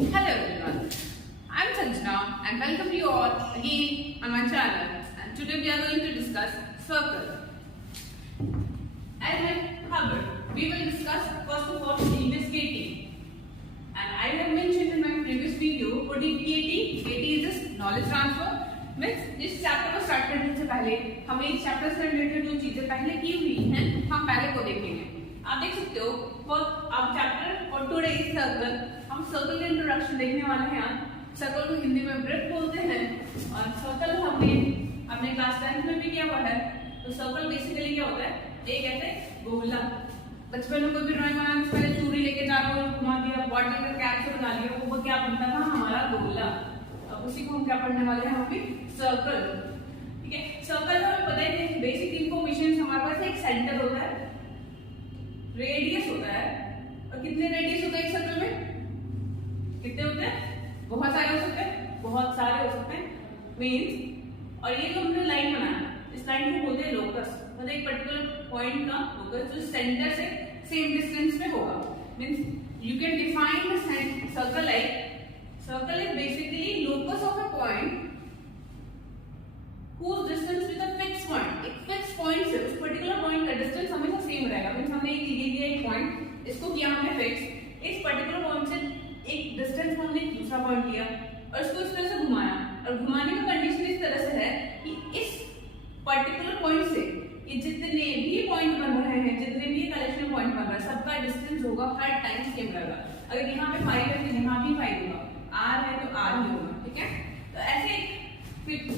Hello everyone, I am Sanjana and welcome you all again on my channel, and today we are going to discuss circle. As I covered, we will discuss first of all investigating, and I have mentioned in my previous video what is PAT. PAT is just knowledge transfer. Means इस chapter को start करने से पहले हमें इस chapter से related जो चीजें पहले की हुई हैं हम पहले को देखेंगे। आप देख सकते हो फॉर अब चैप्टर और टुडे इज सर्कल, हम सर्कल का इंट्रोडक्शन देखने वाले हैं। आज सर्कल को हिंदी में वृत्त बोलते हैं और सर्कल हमने अपने क्लास 10 में भी किया हुआ है। तो सर्कल बेसिकली क्या होता है, एक ऐसे गोला। बचपन में कोई भी ड्राइंग बनाने से पहले चूड़ी लेके चारों ओर घुमा दिया, बॉटल का कैप से बना लिया, वो क्या बनता था हमारा गोला। उसी को हम क्या पढ़ने वाले हैं अभी, सर्कल। ठीक है, सर्कल में हमें पता है कि बेसिक इंफॉर्मेशन हमारे पास एक सेंटर होता है, रेडियस होता है, और कितने रेडियस होते हैं एक सर्कल में, कितने होते हैं, बहुत सारे हो सकते हैं, बहुत सारे हो सकते हैं मींस। और ये जो हमने लाइन बनाया, इस लाइन को बोलते हैं लोकस, मतलब एक पर्टिकुलर पॉइंट का लोकस जो सेंटर से सेम डिस्टेंस पे होगा। Means you can define the circle like circle is basically locus of a point whose distance with a fixed point, एक fixed point से उस particular point का distance हमेशा same रहेगा। मींस हमने एक ले लिया एक point, इसको किया हमने fix, इस particular point से एक distance पर हमने दूसरा point लिया और इसको इस तरह से घुमाया, और घुमाने का कंडीशन इस तरह से है कि इस particular point से ये जितने भी point बन रहे हैं, जितने भी कलेक्शन point बन रहा है, सबका distance होगा हर टाइम सेम रहेगा। अगर यहाँ पे 5 है तो यहाँ भी 5 होगा, आर है तो आर ही होगा। ठीक है, तो ऐसे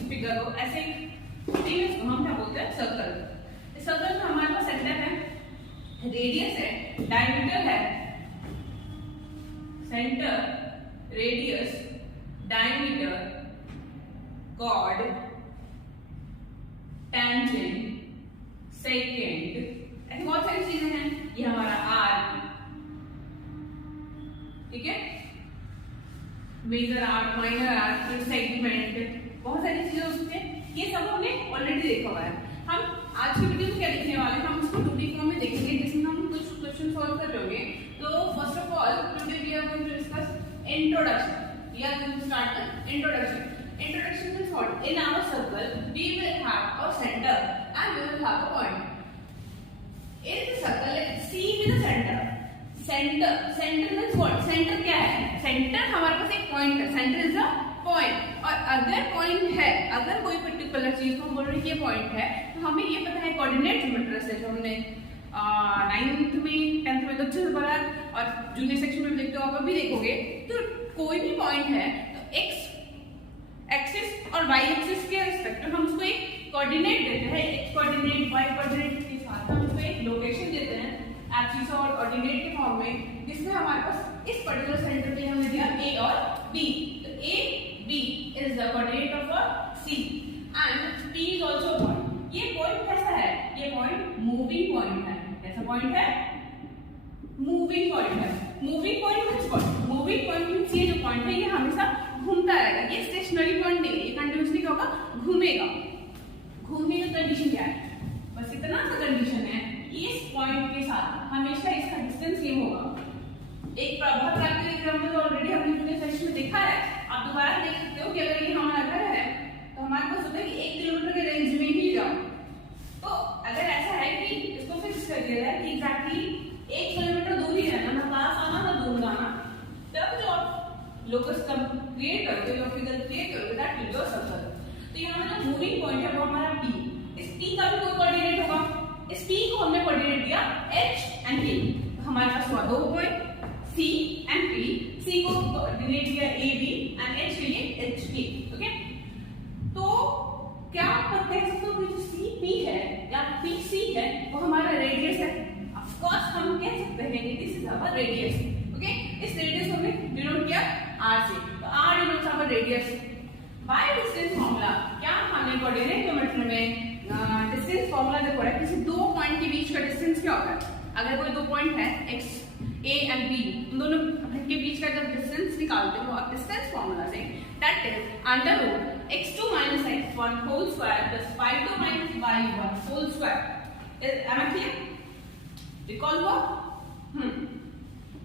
फिगर को, ऐसे इमेज को हम क्या बोलते हैं, सर्कल। इस सर्कल में हमारे पास सेंटर है, रेडियस है, डायमीटर है, centre, radius, diameter, chord, tangent, secant, ऐसी बहुत सारी चीजें हैं। ये हमारा आर, ठीक है, मेजर आर्क, माइनर आर्क, फिर सेगमेंट, बहुत सारी चीजें हो सकती हैं। ये सब हमने ऑलरेडी देखा हुआ है। हम आज की वीडियो में क्या देखने वाले हैं, हम इसको 2D फॉर्म में देखेंगे जिसमें हम कुछ क्वेश्चन सॉल्व कर रहे होंगे। तो first of all today we are going to discuss introduction. We are going to start the introduction. Introduction means what, in our circle we will have a centre and we will have a point. In the circle let's see with the centre. Centre, centre means what, centre क्या है, centre हमारे पास एक point है, centre is a point. और अगर point है, अगर कोई पर्टिकुलर चीज को हम बोल रहे हैं ये पॉइंट है, तो हमें ये पता है कोऑर्डिनेट ज्योमेट्री से, जो हमने 9th में 10th में तो अच्छे से पढ़ा और जूनियर सेक्शन में देखते हो, आप अभी देखोगे तो कोई भी पॉइंट है तो एक्स एक्सिस और वाई एक्सिस के रिस्पेक्ट में हम उसको एक कोऑर्डिनेट देते हैं, एक्स कोऑर्डिनेट, वाई कोऑर्डिनेट के साथ हम उसको एक लोकेशन देते हैं एक्सिस और कोऑर्डिनेट के फॉर्म में, जिसमें हमारे पास इस पर्टिकुलर सेंटर पे हमने दिया ए और बी। तो A B is the coordinate of a C and P is also point. ये पॉइंट कैसा है, ये पॉइंट मूविंग पॉइंट है। कैसा पॉइंट है, मूविंग पॉइंट है। Moving point means what, moving point means ये जो पॉइंट है ये हमेशा घूमता रहेगा, ये स्टेशनरी पॉइंट नहीं है, ये कंटिन्यूअसली क्या होगा, घूमेगा। घूमने का कंडीशन क्या है, बस इतना सा कंडीशन है, इस पॉइंट के साथ हमेशा इसका डिस्टेंस सेम होगा। एक बहुत प्रैक्टिकल एग्जांपल ऑलरेडी हमने जूनियर सेक्शन में देखा है, आप दोबारा देख सकते हो कि अगर ये हमारा घर है तो हमारे पास होता है कि 1 किलोमीटर के रेंज में ही जाओ। तो अगर ऐसा है कि इसको फिक्स कर दिया जाए कि एग्जैक्टली 1 किलोमीटर दूर ही रहना, ना पास आना ना दूर जाना, तब जो आप लोकस क्रिएट करोगे, जो फिगर क्रिएट करोगे, that will be a circle. तो यहाँ जो मूविंग पॉइंट है वो हमारा पी, इस पी का भी कोई कोऑर्डिनेट होगा, इस पी को हमने कोऑर्डिनेट दिया एच एंड पी। तो हमारे पास हुआ दो पॉइंट सी एंड पी, सी को कोऑर्डिनेट दिया ए बी एंड एच के लिए एच पी। ओके, तो क्या आप कह सकते हो कि जो सी पी है या पी सी है वो हमारा रेडियस है। ऑफ कोर्स हम कह सकते हैं कि this is our radius. Okay, इस रेडियस को हमने डिनोट किया आर से, तो R denotes our radius. By distance formula, क्या हमने कोऑर्डिनेट ज्योमेट्री में डिस्टेंस फार्मूला देखो है, किसी दो पॉइंट के बीच का डिस्टेंस क्या होता है। अगर कोई दो पॉइंट है एक्स ए एंड बी, उन दोनों के बीच का जब डिस्टेंस निकालते हो आप डिस्टेंस फार्मूला से, that is under root x2 minus x1 whole square plus y2 minus y1 whole square। am I clear? Recall हुआ?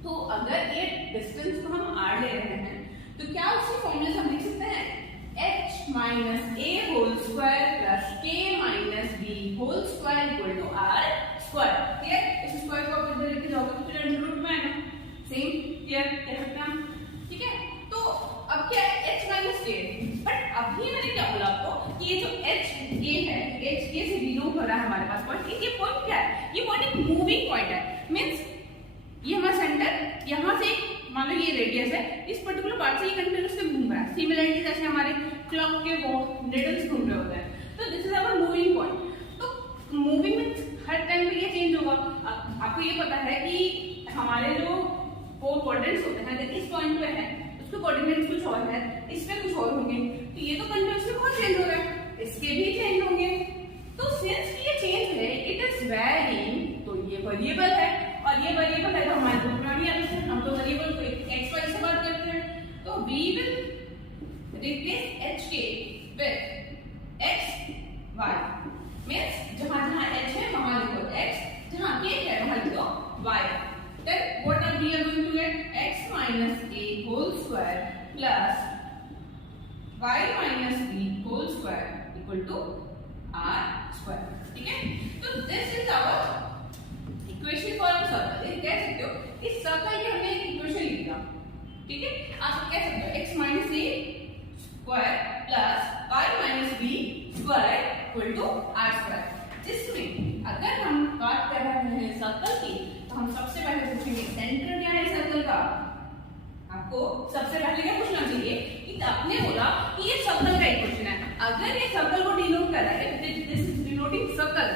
तो अगर ये डिस्टेंस को हम r ले रहे हैं तो क्या उसकी फॉर्मूला से हम लिख सकते हैं h minus a whole square plus k minus b whole square equal to r square. Clear? इस स्क्वायर को आप इधर लेके जाओगे तो फिर अंडर रूट में आएगा। सेम क्लियर कह सकते हैं हम। ठीक है, तो अब क्या है h माइनस k, बट अभी मैंने क्या बोला आपको कि ये जो h k है, h k से डिनोट हो रहा है हमारे पास पॉइंट। ये पॉइंट क्या है? ये पॉइंट एक मूविंग पॉइंट है। मींस ये हमारा सेंटर यहाँ से मान लो ये रेडियस है, इस पर्टिकुलर पार्ट से ये कंटिन्यूअसली घूम रहा है। सिमिलरली जैसे हमारे क्लॉक के वो निडल्स घूम रहे होते हैं, तो this is our moving point. तो मूविंग मींस हर टाइम पे ये चेंज होगा। आपको ये पता है कि हमारे जो फोर क्वाड्रेंट्स होते हैं अगर इस पॉइंट पे है उसके कोऑर्डिनेट्स कुछ और है, इस पे कुछ और होंगे, तो ये तो कंटिन्यूअसली बहुत चेंज हो रहा है, इसके भी चेंज होंगे। तो सिंस ये चेंज है इट इज वेरिंग, तो ये वेरिएबल है और ये वेरिएबल है तो हमारे को पुरानी आदत है, हम तो वेरिएबल को x y से बात करते हैं। तो we will replace hk with x y, means जहां-जहां h है वहां लिखो x, जहां k है वहां लिखो y। Then what are we going to get? X minus a whole square plus y minus b whole square equal to r square। ठीक है, तो this is our equation for a circle. ये कह सकते हो इस सर्कल की हमने एक इक्वेशन लिख दिया। ठीक है, आप कह सकते हो x minus a square plus y minus b square equal to r square। जिसमें अगर हम बात कर रहे हैं सर्कल की तो हम सबसे पहले पूछेंगे सेंटर क्या है सर्कल का। आपको सबसे पहले क्या पूछना चाहिए कि आपने बोला कि ये सर्कल का इक्वेशन है, अगर ये सर्कल को डिनोट कर रहा है, this is denoting circle,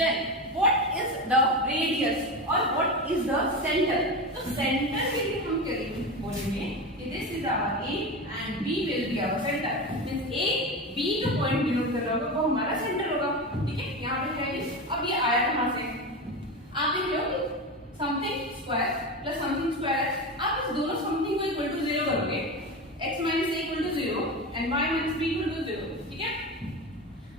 then what is the radius और व्हाट इज द सेंटर। तो सेंटर के लिए हम करेंगे बोलेंगे कि this is our a and b will be our centre. Means a b जो पॉइंट डिनोट कर रहा होगा वो हमारा सेंटर होगा। ठीक है, यहाँ पे है अब ये आया कहां से, आप देख रहे हो something square plus something square, आप इस दोनों समथिंग को इक्वल टू 0 करोगे, x minus a equal to 0 and y minus b equal to 0। ठीक है,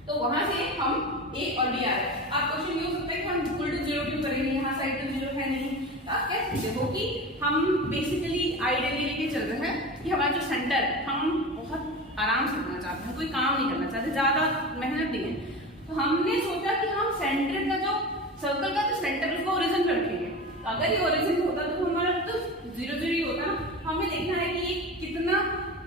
तो वहां से हम a और b आ रहे हैं। आप क्वेश्चन ये हो सकता है कि हम इक्वल टू 0 क्यों करेंगे, यहाँ साइड तो 0 है नहीं। तो आप कह सकते हो कि हम बेसिकली आइडियली लेके चल रहे हैं कि हमारा जो सेंटर हम बहुत आराम से करना चाहते हैं, कोई काम नहीं करना चाहते, ज्यादा मेहनत नहीं है। तो हमने सोचा कि हम सेंटर का जो सर्कल का जो सेंटर उसको ओरिजिन पे रखेंगे। अगर ये ओरिजिन होता तो हमारा तो 0 0 ही होता ना। हमें देखना है कि ये कितना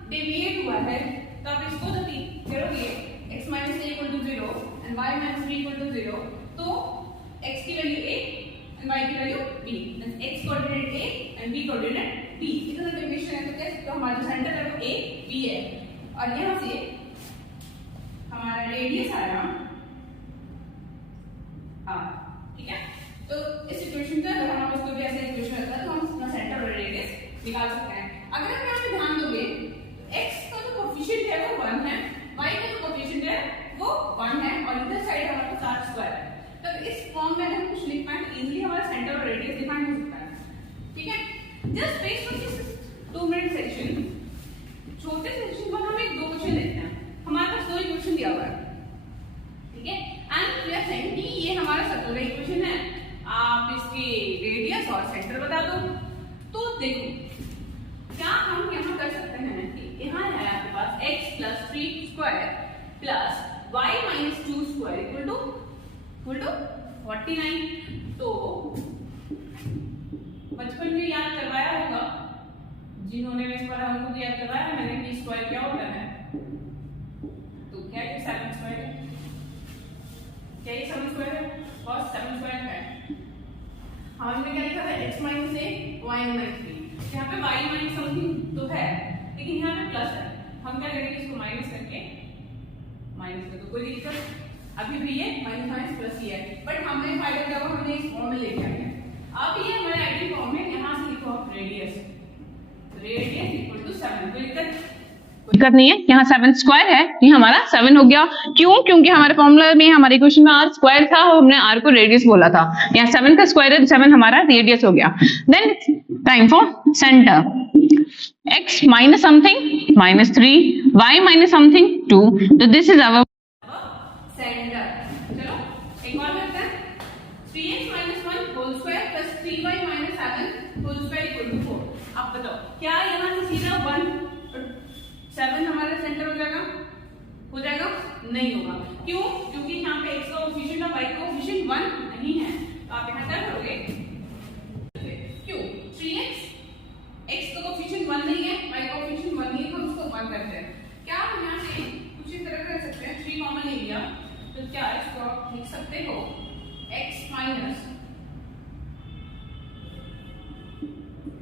डेविएट हुआ है। तो आप इसको जब करोगे x minus a equal to 0 and y minus b equal to 0, तो x की वैल्यू a एंड y की value b, means x coordinate a and b coordinate b। इतना डेविएशन है तो कैसे, तो हमारा सेंटर है वो a b है और यहां से हमारा रेडियस आया r। ठीक है, तो इस इक्वेशन का अगर हम इसको भी ऐसे इक्वेशन रहता है तो हम अपना सेंटर और रेडियस निकाल सकते हैं। अगर हम यहाँ पे ध्यान दोगे तो x का जो कोएफिशिएंट है वो 1 है, y का जो कोएफिशिएंट है वो 1 है और इधर साइड हमारे पास r स्क्वायर है। तो इस फॉर्म में अगर कुछ लिख पाए तो इजीली हमारा सेंटर और रेडियस डिफाइन हो सकता है। ठीक है, just based on this 2 minute section, छोटे सेक्शन पर हम एक दो क्वेश्चन लेते हैं। हमारे पास दो इक्वेशन दिया हुआ है। ठीक है, एंड वी आर सेइंग कि ये हमारा सर्कल का इक्वेशन है, आप इसके रेडियस और सेंटर बता दो। तो देखो क्या हम यहाँ कर सकते हैं कि यहाँ है आपके पास x plus 3 square plus y minus 2 square equal to 49। तो बचपन में याद करवाया होगा, जिन्होंने इस पर हमको याद करवाया है मैंने कि स्क्वायर क्या होता है। तो क्या है 7 स्क्वायर है, क्या ये 7 स्क्वायर है, cos 7 स्क्वायर है। हमने क्या लिखा था x minus a y minus b, यहाँ पे y माइनस समथिंग तो है लेकिन यहाँ पे प्लस है। हम क्या करेंगे इसको माइनस करके माइनस कर दो, कोई दिक्कत अभी भी ये माइनस माइनस प्लस ही है, बट हमने फाइंड किया हमने इस फॉर्म में लेके आए हैं। अब ये हमारे आइडियल फॉर्म में यहाँ से लिखो आप रेडियस इक्वल टू 7, कोई दिक्कत नहीं है। यहाँ 7 स्क्वायर है, ये हमारा 7 हो गया। क्यों? क्योंकि हमारे फॉर्मूला में हमारे इक्वेशन में r स्क्वायर था और हमने r को रेडियस बोला था। यहाँ 7 का स्क्वायर है, 7 हमारा रेडियस हो गया। Then time for centre, x minus something minus 3, y minus something 2, तो दिस इज आवर सेंटर। चलो एक और करते हैं, 3x minus 1 whole square plus 3y minus 7 whole square equal 7 हमारा सेंटर हो जाएगा नहीं होगा। क्यों? क्योंकि यहाँ पे x का कोएफिशिएंट और y का कोएफिशिएंट 1 नहीं है। तो आप यहाँ क्या करोगे, क्यों 3x, x का कोएफिशिएंट 1 नहीं है, y का कोएफिशिएंट 1 नहीं है, हम उसको 1 करते हैं। क्या हम यहाँ से कुछ इस तरह कर सकते हैं, 3 कॉमन ले लिया तो क्या इसको आप लिख सकते हो x minus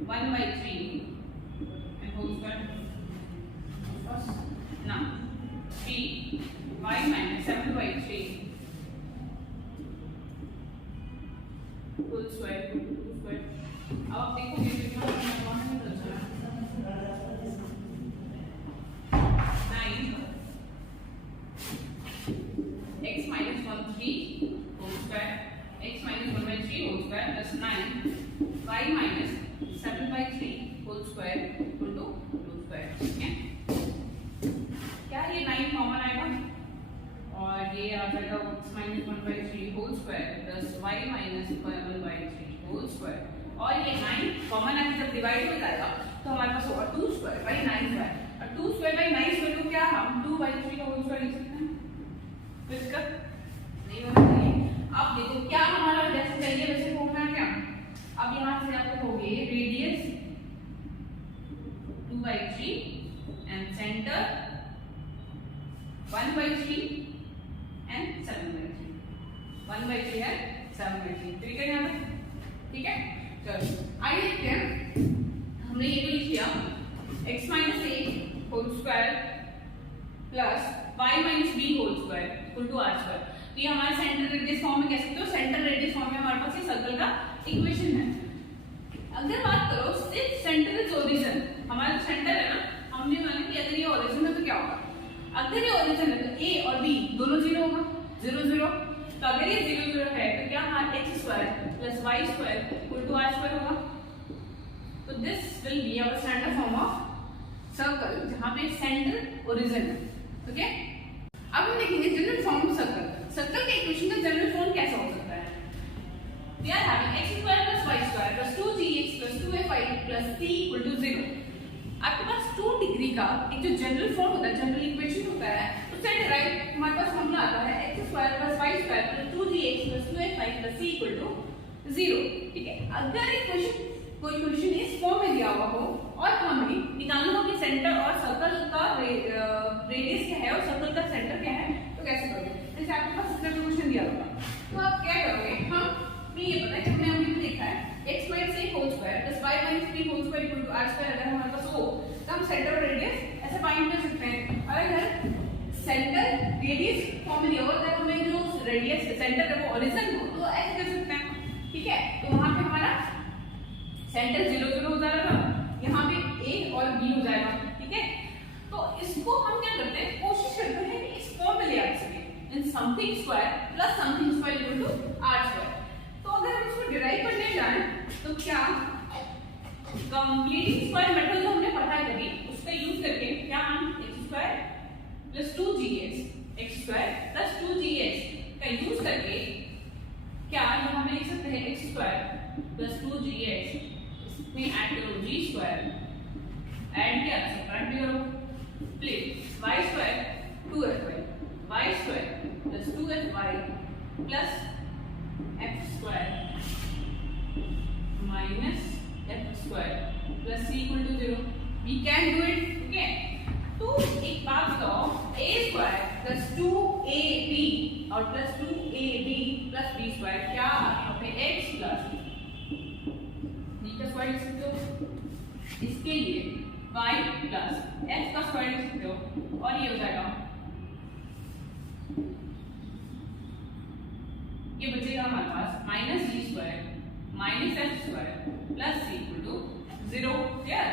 1/3 and whole square ना 3 y minus 7/3 whole square अब आप देखोगे कितना कौन सा बचा है 9 x minus 1/3 whole square x minus 1/3 whole square plus 9 y minus 7/3 whole square equal to 2 square। ठीक है, क्या ये 9 कॉमन आएगा और ये आ जाएगा x minus 1/3 whole square plus y minus 1/3 whole square और ये 9 कॉमन आके जब डिवाइड हो जाएगा तो हमारे पास होगा 2 square by 9 square और 2 square by 9 square को क्या हम 2/3 का whole square लिख सकते हैं, तो इसका नहीं होना चाहिए। अब देखो क्या हमारा जैसे चाहिए वैसे होगा क्या, अब यहाँ से आप लिखोगे रेडियस 2/3 and center 1/3 and 7/3 1/3 है 7/3। ठीक है यहाँ पे, ठीक है। चलो आइए देखते हैं, हमने ये तो लिख लिया x minus a whole square plus y minus b whole square equal to r square। तो ये हमारे सेंटर रेडियस फॉर्म में कह सकते हो, सेंटर रेडियस फॉर्म में हमारे पास ये सर्कल का इक्वेशन है। अगर बात करो सिर्फ सेंटर इज ओरिजिन, हमारा जो सेंटर है ना, हमने माना कि अगर ये ओरिजिन है तो क्या होगा, अगर ये ओरिजिन है तो a और b दोनों 0 होगा, 0 0। तो अगर ये 0 0 है तो क्या हमारा x square plus y square equal to r square होगा। तो this will be our standard form of circle जहां पे सेंटर ओरिजिन है। ओके, अब हम देखेंगे general form of circle. Circle के इक्वेशन का जनरल फॉर्म कैसा हो सकता है, we are having x square plus y square plus 2gx plus 2fy plus c equal to 0। आपके पास 2 डिग्री का एक जो जनरल फॉर्म होता है, जनरल इक्वेशन होता है, उससे डिराइव हमारे पास फॉर्मूला आता है x square plus y square plus 2gx plus 2fy plus c equal to 0। ठीक है, अगर इक्वेशन कोई इक्वेशन इस फॉर्म में दिया हुआ हो और हमें निकालना हो कि सेंटर और सर्कल का रेडियस क्या है और सर्कल का सेंटर क्या है, तो कैसे करोगे। जैसे आपके पास इस तरह का क्वेश्चन दिया होगा तो आप क्या करोगे, हमें ये पता है कि हमने अभी भी देखा है x minus a whole square plus y minus b whole square equal to r square अगर हमारे पास हो तो हम सेंटर और रेडियस ऐसे फाइंड कर सकते हैं। और अगर सेंटर रेडियस फॉर्म में दिया हो अगर हमें जो रेडियस सेंटर है वो ओरिजिन हो तो ऐसे कर सकते हैं। ठीक है, तो वहां पे हमारा सेंटर 0 0 हो जाएगा, यहाँ पे a और b हो जाएगा। ठीक है, तो इसको हम क्या करते हैं, कोशिश करते हैं कि इस फॉर्म में ले आ सके, in something square plus something square equal to r square. तो अगर हम इसको डिराइव करने जाएं तो क्या कंप्लीटिंग स्क्वायर मेथड जो हमने पढ़ा है कभी उसका यूज करके क्या हम x square plus 2gx x square plus 2gx का यूज करके क्या यहाँ पे लिख सकते हैं x स्क्वायर प्लस 2gx में ऐड करो g स्क्वायर, ऐड किया सब्ट्रैक्ट भी करो, please y square 2fy y square plus 2fy plus x square minus x square plus c equal to 0। We can do it. Okay, तो एक बात बताओ, a square plus 2ab और plus 2ab plus b square क्या यहाँ पे x plus b का square लिख सकते हो, इसके लिए y प्लस f का स्क्वायर लिख सकते हो और ये हो जाएगा, ये बचेगा हमारे पास minus g square minus f square plus c equal to 0। Clear.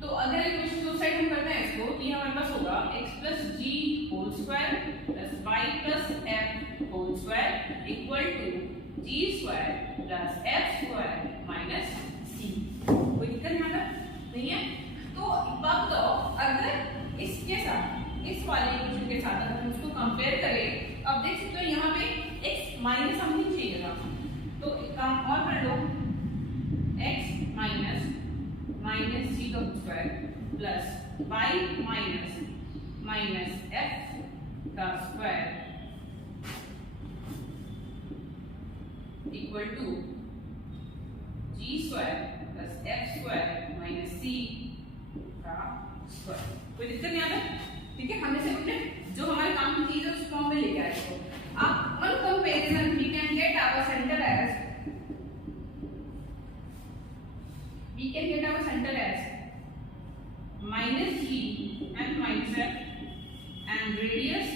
तो अगर इक्वेशन दो साइड हम करते हैं इसको तो ये हमारे पास होगा x plus g whole square plus y plus f whole square equal to g square plus f square minus c। कोई दिक्कत नहीं है। तो एक बात बताओ, अगर इसके साथ इस वाले इक्वेशन के साथ अगर हम उसको कंपेयर करें, अब देख सकते हो यहाँ पे x माइनस समथिंग चाहिए था, तो एक काम और कर लो, x माइनस माइनस जी का square plus y minus f का square equal to g square plus f square minus c का स्क्वायर। कोई दिक्कत नहीं आता? ठीक है, हमने से अपने जो हमारे काम की चीज है उस फॉर्म में लेके आए इसको। अब on comparison we can get our centre as minus g and minus f and radius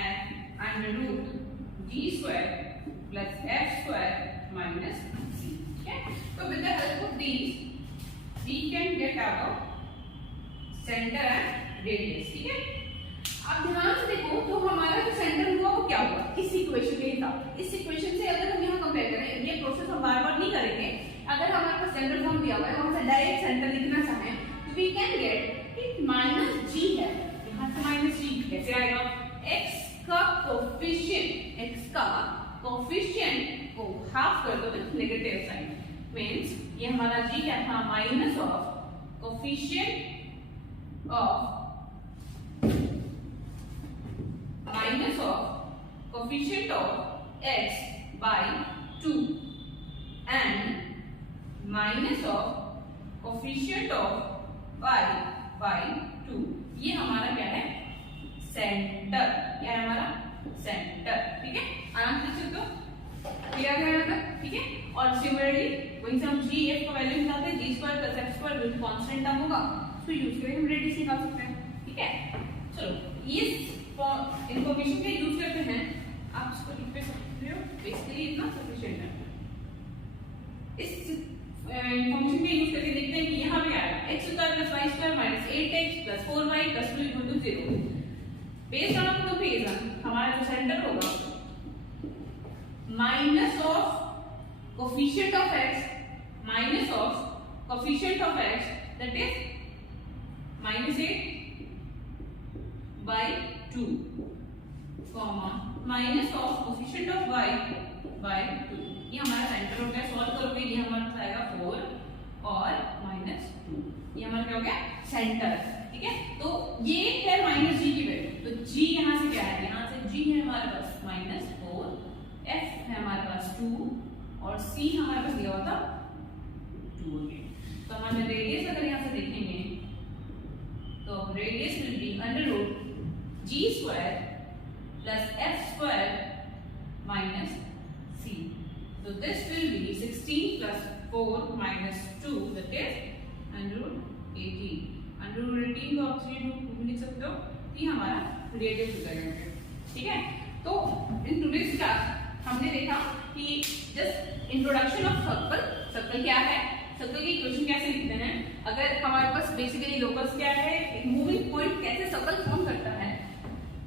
and under root g square plus f square minus c. Okay, so with the help of these we can get our center and radius. ठीक है, अब ध्यान से देखो तो हमारा जो centre हुआ वो क्या हुआ इस इक्वेशन के हिसाब। इस इक्वेशन से अगर हम यहाँ कंपेयर करें, ये प्रोसेस हम बार बार नहीं करेंगे, अगर हमारे पास सेंटर फॉर्म दिया हुआ है हम उसे डायरेक्ट सेंटर लिखना चाहें तो वी कैन गेट कि माइनस जी है, यहाँ से माइनस जी कैसे आएगा? x का कोफिशिएंट को हाफ कर दो विद नेगेटिव साइन, मींस ये हमारा जी क्या था? Minus of coefficient of x by 2 and minus of coefficient of y by 2। ये हमारा क्या है? सेंटर। क्या है हमारा? सेंटर। ठीक है, आराम से लिख दो, क्लियर है यहाँ तक? ठीक है, और सिमिलरली वहीं से हम g f का वैल्यू निकालते हैं, g square plus f square जो कांस्टेंट टर्म होगा उसको यूज करके हम रेडियस निकाल सकते हैं। ठीक है, चलो ये इंफॉर्मेशन का यूज करते हैं, आप इसको लिख पे सकते हो, बेसिकली इतना सफिशिएंट है। इस इंफॉर्मेशन का यूज करके देखते हैं कि यहाँ पे आया x square plus y square minus 8x plus 4y plus 2 equal to 0। Based on comparison हमारा जो सेंटर होगा minus of coefficient of x that is minus 8 by 2 comma minus of coefficient of y by 2। ये हमारा centre हो गया। Solve करोगे ये हमारे पास आएगा 4 और माइनस 2, ये हमारा क्या हो गया? सेंटर। ठीक है, तो ये है माइनस जी की वैल्यू, तो g यहाँ से क्या है? यहाँ से g है हमारे पास माइनस 4, f है हमारे पास 2 और c हमारे पास दिया हुआ था 2 है। तो हमारे रेडियस अगर यहाँ से देखेंगे तो radius will be under root g square plus f square minus c। So this will be 16 plus 4 minus 2 that is under root 18। under root 18 को आप 3 रूट भी लिख सकते हो, ये हमारा रेडियस हो जाएगा। ठीक है, तो इन टुडेज क्लास हमने देखा कि just introduction of circle. Circle क्या है, सर्कल की इक्वेशन कैसे लिखते हैं, अगर हमारे पास बेसिकली लोकस क्या है, एक मूविंग पॉइंट कैसे सर्कल फॉर्म करता है,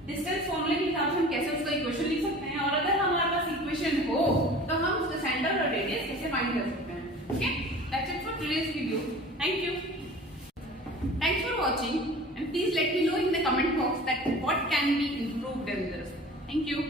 डिस्टेंस फॉर्मूले के हिसाब से हम कैसे उसका इक्वेशन लिख सकते हैं, और अगर हमारे पास इक्वेशन हो तो हम उसका सेंटर और रेडियस कैसे फाइंड कर सकते हैं। Okay, that's it for today's video. Thank you, thanks for watching and please let me know in the comment box that what can be improved in this. Thank you.